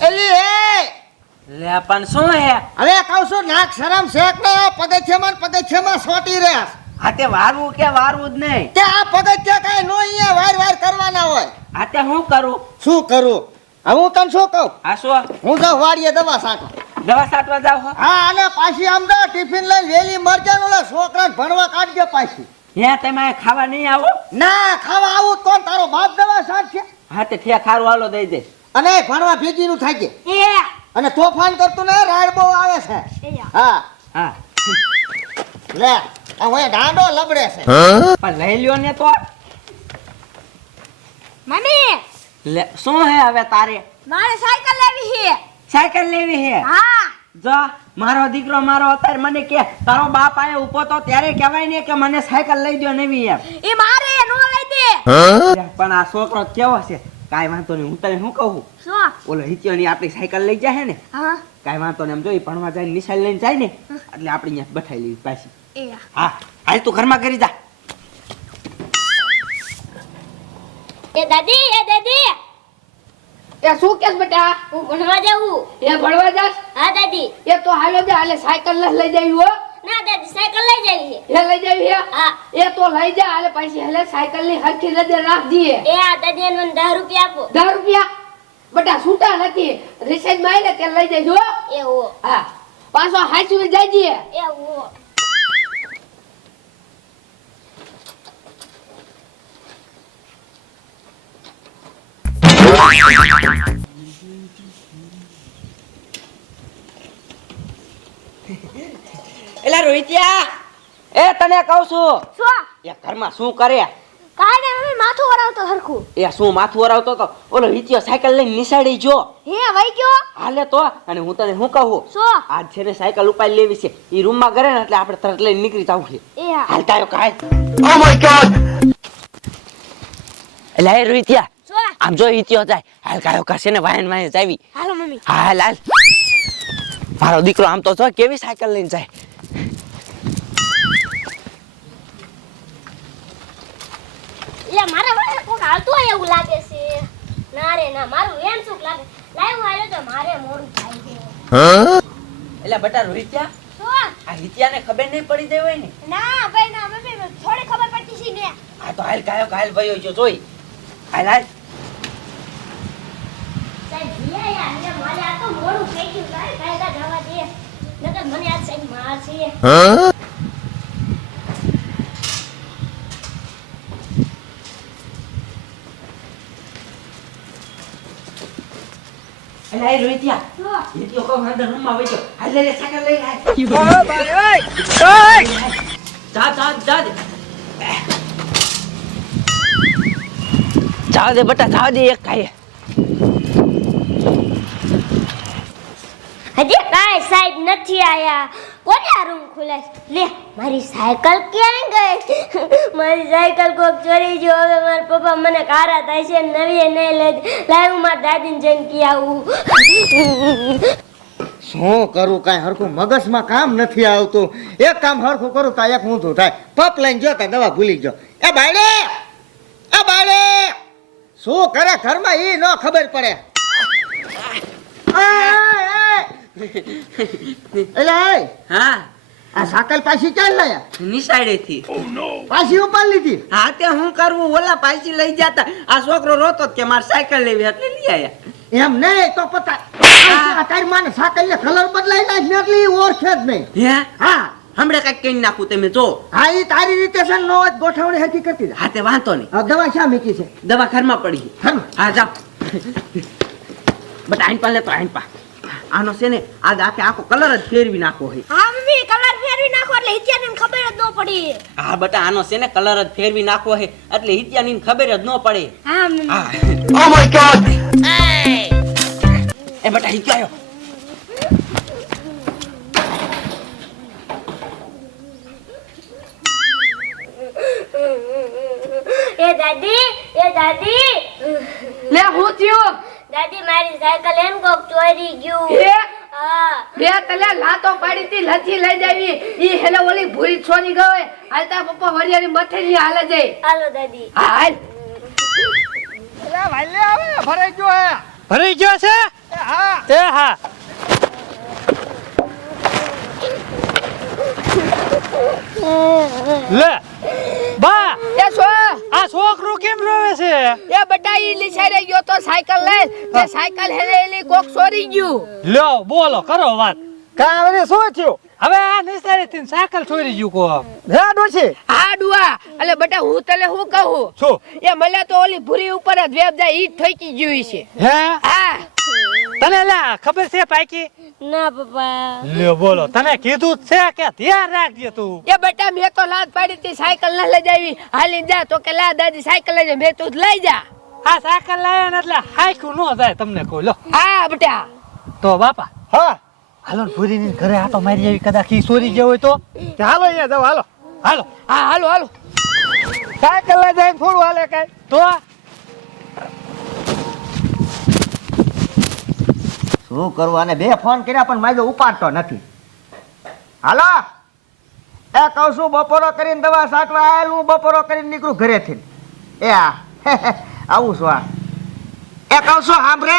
એલી એ! લે પણ શું હે? હવે કહું છું નાક શરમ શેક ને પગથિયામાં પગથિયામાં સોટી રહ્યા હા તે વારવું કે વારવું જ નહીં. તે આ પગથિયા કઈ નો અહીંયા વાર વાર કરવાના હોય. હા તે હું કરું? શું કરું? હવે હું તને શું કહું? આ શું? હું જાઉં વાડીએ દવા સાટવા દવા સાટવા જાવ હા? અને પાછી આમ તો ટિફિન લઈને વેલી મરજા ઓલા છોકરાને ભણવા કાઢજે પાછી. હે તમે ખાવા નહીં આવો? ના ખાવા આવું તો તારો બાપ દવા સાટશે હા તે ઠે ખારું હાલો દઈ દે. અને ભણવા ભેગી નું થાય છે. એ. અને તોફાન કરતું ને રાડ બહુ આવે છે. હા. હા. લે આ હોય ગાંડો લબડે છે. પણ લઈ લ્યો ને તો. મમ્મી! લે શું હે હવે તારે? મારે સાયકલ લેવી છે. સાયકલ લેવી હે? હા. જો મારો દીકરો મારો અત્યારે મને કે તારો બાપ આયો ઊભો તો ત્યારે કહેવાય ને કે મને સાયકલ લઈ દો નવી એમ. એ મારે નો પણ આ છોકરો કેવો છે? કાંઈ વાંધો નહીં હું તને શું કહું? શું? ઓલો હિત્યોની આપણી સાયકલ લઈ જાય ને હા. કાંઈ વાંધો નહીં એમ જોઈ ભણવા જાય નિશાળ લઈને જાય ને એટલે આપણે અહીંયા બઠાઈ લેવી પાછી. હા હાલ તું ઘરમાં કરી જા. એ દાદી એ દાદી. એ શું કેસ બેટા? હું ભણવા જાઉં. એ ભણવા જાસ હા દાદી. એ તો હાલો દે હાલે સાયકલ ન લઈ જવી હો. ના સાયકલ લઈ જવી એ લઈ જવી હા. એ તો લઈ જા હાલે પછી હાલે સાયકલની હરખી લદે રાખ એ આ દાદી મને દસ રૂપિયા આપો. દસ રૂપિયા? બેટા છૂટા નથી. રિસેજમાં આવીને તે લઈ જજો એ હો. હા. પાછો જઈ દઈએ એ હો રોહિત્યા એ તને કહું છું. શું? એ ઘરમાં શું કરે? કાઈ ને મમ્મી માથું વરાવતો હરખું. એ શું માથું વરાવતો તો ઓલો હિત્યો સાયકલ લઈને નિશાળી જો હે વઈ ગયો? હાલે તો? અને હું તને શું કહું? શું? આજ છે ને સાયકલ ઉપાડી લેવી છે. એ રૂમમાં ઘરે ને એટલે આપણે તરત લઈને નીકળી જવું છે. એ હાલ તાયો કાય ઓ માય ગોડ એલા એ આમ જો હિત્યો જાય. હાલ કાયો કરશે ને વાયન વાયન જાવી. હાલો મમ્મી. હાલ હાલ. મારો દીકરો આમ તો જો કેવી સાયકલ લઈને જાય. એટલે મારા વાળે કોક હાલતું હોય એવું લાગે છે. ના રે ના મારું એમ સુખ લાગે? લાઈવ આવ્યો તો મારે મોડું થાય છે. એટલે બટા રોહિત્યા આ હિત્યાને ખબર નહીં પડી દે હોય ને? ના ભાઈ ના મમ્મી થોડી ખબર પડતી છે ને. આ તો હાલ કાયો કાયલ ભયો જો જોઈ. હાલ હાલ. મારે આ સાઈડ મોડું થઈ ગયું કાંઈ કાયદા જવા દે નકર મને આજ સાહેબ માર છે એટલે એ રોહિત્યા શું હિત્યો કહું અંદર રૂમમાં વઈ ગયો હાલ લે હાલ જા જા જા દે દે બટા જા દે એક કાય હજી કાંઈ સાહેબ નથી આયા. કોને રૂમ ખુલે લે મારી સાયકલ ક્યાં ગઈ? મારી સાયકલ કોક ચોરી જો હવે મારા પપ્પા મને કારા થાય છે નવી નહીં લઈ દે. લાવ હું મારા દાદીને જઈને કી આવું. શું કરું? કાંઈ હરખું મગજમાં કામ નથી આવતું. એક કામ હરખું કરું તો એક ઊંધું થાય. પપ લઈને જો તા દવા ભૂલી ગયો. એ બાળે એ બાળે શું કરે? ઘરમાં એ ન ખબર પડે. એ, એ, એ. એલે હા. આ સાકલ પાછી ચાલ લાયા નિશાળેથી પાછી ઉપર લીધી. હા તે હું કરવું? ઓલા પાછી લઈ જતા. આ છોકરો રોતો કે મારે સાયકલ લેવી એટલે લઈ આયા. એમ નહીં તો પતા આ તારી માને સાકલ ને કલર બદલાઈ નાખ ને એટલે ઈ ઓળખે જ નહીં. હે? હા. હમણાં કંઈક કઈ નાખું તમે જો. હા એ તારી રીતે છે નો જ ગોઠવણી હકી કરતી. હા તે વાંધો નહીં. આ દવા શા મૂકી છે? દવા ઘરમાં પડી હા. જાઓ. બટ આઈન પા લે તો આઈન પા આનો છે ને આ આખે આખો કલર જ ફેરવી નાખો છે હા મમ્મી કલર ફેરવી નાખો એટલે હિત્યાની ખબર જ ન પડી. હા બટા આનો છે ને કલર જ ફેરવી નાખો છે એટલે હિત્યાની ખબર જ ન પડે. હા મમ્મી ઓ માય ગોડ એ બટા હિત્યા આવ્યો એ દાદી એ દાદી. લે હું થયું? દાદી મારી સાયકલ એમ કોક ચોરી ગયું. હે? હા. બે તલે લાતો પાડી તી લથી લઈ જાવી. ઈ હેલે ઓલી ભૂરી છોની ગવે. હાલતા પપ્પા વરિયાની મથેલી હાલે જાય હાલો દાદી. હાલ. એલા આવે ભરાઈ ગયો હે. ભરાઈ ગયો છે? હા. એ હા. લે. એ છો આ છોકરું કેમ રોવે છે? એ બટા ઈ લીસાઈ ગયો તો સાયકલ લઈ. તે સાયકલ હેલે એલી કોક ચોરી ગયું. લ્યો બોલો કરો વાત. કા હવે શું થયું? હવે આ નિસારી થી સાયકલ છોરી ગયું કો હે ડોશી હા ડુઆ. એટલે બટા હું તને હું કહું? શું? એ મને તો ઓલી ભૂરી ઉપર જ વેબ જાય ઈ ઠોકી ગયું છે. હે? હા. તને લા ખબર છે પાકી? ના પપ્પા. લ્યો બોલો તને કીધું જ છે કે ધ્યાન રાખજે તું. એ બટા મેં તો લાદ પાડી હતી સાયકલ ના લઈ જાવી હાલી જા તો કે લા દાદી સાયકલ લઈ જા મેં તું લઈ જા. આ સાયકલ લાયા ને એટલે હાઈકું ન જાય તમને કહું લો. હા બટા. તો બાપા હા. હાલો પૂરી ની ઘરે આટો મારી આવી કદાચ ઈ સોરી ગયો હોય તો. તે હાલો અહીંયા જાવ હાલો. હાલો. હા હાલો હાલો. સાયકલ લઈ જાય થોડું હાલે કઈ. તો? શું કરવું અને બે ફોન કર્યા પણ માજો ઉપાડતો નથી. હાલો? એ કહું છું બપોરો કરીને દવા સાટવા આવેલું બપોરો કરીને નીકળું ઘરેથી. એ આ આવું છું આ. એ કહું છું સાંભળે?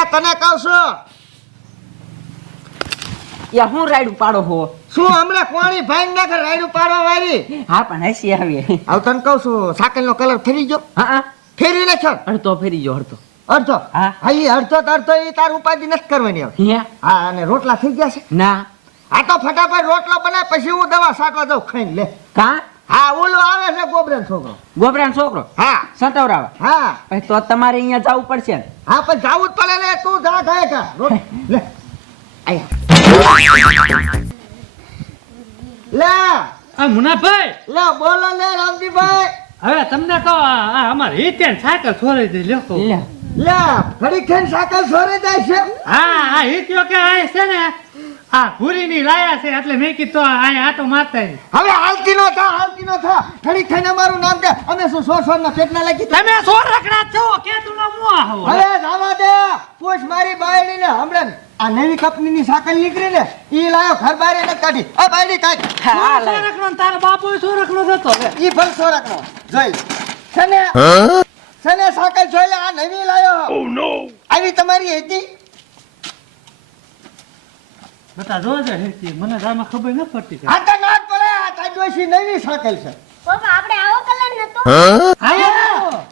એ તને કહું છું. યા હું રાયડું પાડો હો શું હમણે કોણી ભાઈ નાખે રાયડું પાડવા વાળી હા પણ હસી આવી. હવે તને કહું છું સાકલ નો કલર ફેરી ગયો હા હા. ફેરવી નાખ્યો. અડધો ફેરી ગયો અડધો. અડધો. હા. હા અડધો તો અડધો એ તાર ઉપાધિ નથી કરવાની હવે. હા અને રોટલા થઈ ગયા છે? ના. આ તો ફટાફટ રોટલો બનાય પછી હું દવા સાટવા દઉં ખાઈને લે. કા? હા ઓલો આવે છે ગોબરાન છોકરો. ગોબરાન છોકરો? હા. સટવરાવા હા. પછી તો તમારે અહીંયા જવું પડશે હા પણ જવું જ પડે ને તું જા થાય કા લે. આયા. લે. આ મુનાભાઈ. લે બોલો લે રામજીભાઈ. હવે તમને તો અમારે હિતેન સાયકલ છોડી દે લ્યો. લે. લે ખાઈને સાકલ સોરે જાય છે. હા હા હિત્યો કે આ છે ને આ ભૂરી ની લાયા છે એટલે મેં કીધું આ આટો મારતા હવે હાલતી નો થા હાલતી નો થા. ખાઈને અમારું નામ કે અમે શું સોર સોર ના પેટના લાગી તમે સો રખડા છો કે તું ના મુઆ હો હવે જવા દે. પૂછ મારી બાયડી ને હમણાં આ નવી કંપની ની સાકલ નીકળી ને ઈ લાયો ઘર બારે ને કાઢી. આ બાયડી કાઢ. હા સો રખડો તારો બાપુ સો રખડો જતો. હવે ઈ ફલ સોરક નો જોઈ સને સાકલ જોઈ આ નવી લાયો. ઓ નો આવી તમારી હતી? બતા જોજે હતી મને તો ખબર ન પડતી આ તો ના પડે આ તો ડોશી નવી સાકલ છે. પપ્પા આપણે આવો કલર નતો? આયો.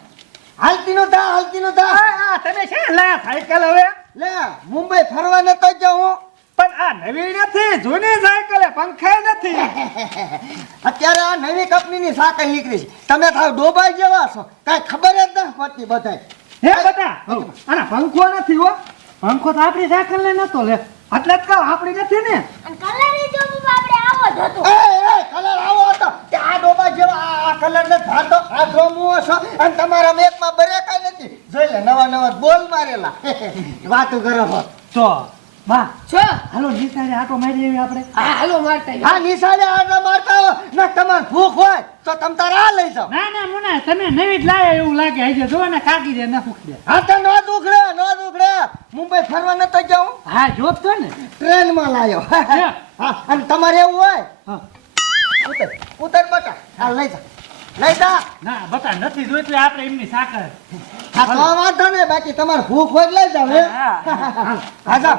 હાલતી નો થા હાલતી નો થા આ તને છે? લા સાયકલ હવે. લે મુંબઈ ફરવા નતો જાઉં પણ આ નવી નથી જૂની સાયકલ પંખે નથી. અત્યારે આ નવી કંપનીની સાયકલ નીકળી છે. તમે થાવ ડોબાઈ જેવા છો કાઈ ખબર જ ન પડતી બધાય. હે બધા આના પંખો નથી હો. પંખો તો આપણી સાયકલ ને નતો લે. એટલે જ કહું આપણી નથી ને. અને કલર એ જો આપણે આવો જ હતો. એ એ કલર આવો હતો. કે આ ડોબા જેવા આ- આ કલર ને ધાતો આ ધ્રોમુઓ છો અને તમારા મેકમાં બરે કાંઈ નથી. જોઈ લે નવા નવા બોલ મારેલા. વાતો કરો છો તો બા છો? હાલો નિશાળે આટો મારી આવી આપણે. હા હાલો મારતા. હા નિશાળે આટલા મારતા ને તમારે ભૂખ હોય તો તમ તારે આ લઈ જાઓ. ના ના મુના તમે નવી જ લાયા એવું લાગે. આજે જો ને કાકી દે ના દે હા તો ન દુખડે ન દુખડે. મુંબઈ ફરવા નતો જાઉં હા? જોબ તો ને. ટ્રેનમાં લાયો. હા અને તમારે એવું હોય? હા. ઉતર ઉતર બટા. હા લઈ જા. લઈ જા. ના બતા નથી જોઈ એટલે આપણે એમની સાકર. હા તો વાંધો ને બાકી તમારે ભૂખ હોય લઈ જાવ હા? હા જાઓ